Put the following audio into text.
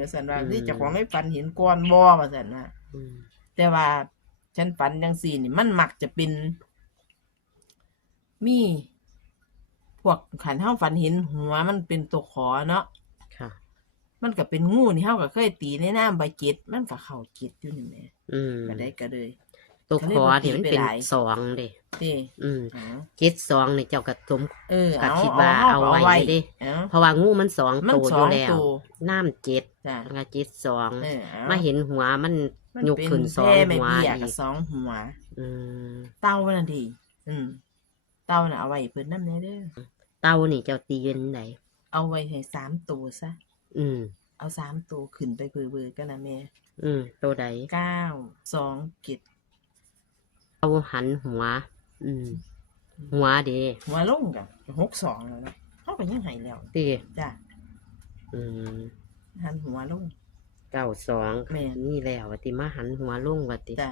ว่าซั่นว่านี่เจ้าของได้ฝันเห็นก่อนบ่ว่าซั่นน่ะแต่ว่าฉันฝันจังซี่นี่มันมักจะเป็นมีพวกคันเฮาฝันเห็นหัวมันเป็นตัวขอเนาะค่ะมันก็เป็นงูนี่เฮาก็เคยตีในนามใบเจ็ดมันก็เข้าเจ็ดอยู่นี่แหมก็ได้ก็เลยตัวขอที่มันเป็น2เด้ติ72นี่เจ้าก็สมก็คิดว่าเอาไว้เด้เพราะว่างูมัน2ตัวอยู่แล้วน้ำ7แล้วก็72มาเห็นหัวมันยกขึ้น2หัวอีก2หัวเต่านั่นดิเต่าน่ะเอาไว้เพิ่นนำแน่เด้อเต่านี่เจ้าตีเป็นไดเอาไว้ให้3ตัวซะเอา3ตัวขึ้นไปเบิ่ๆกันนะแม่ตัวใด9 2 7เอาหันหัวหัวเด้หัวลงก็62แล้วเนาะเฮาก็ยังให้แล้วติจ้ะหันหัวลง92แม่นี่แล้วว่าติมาหันหัวลงว่าติจ้ะ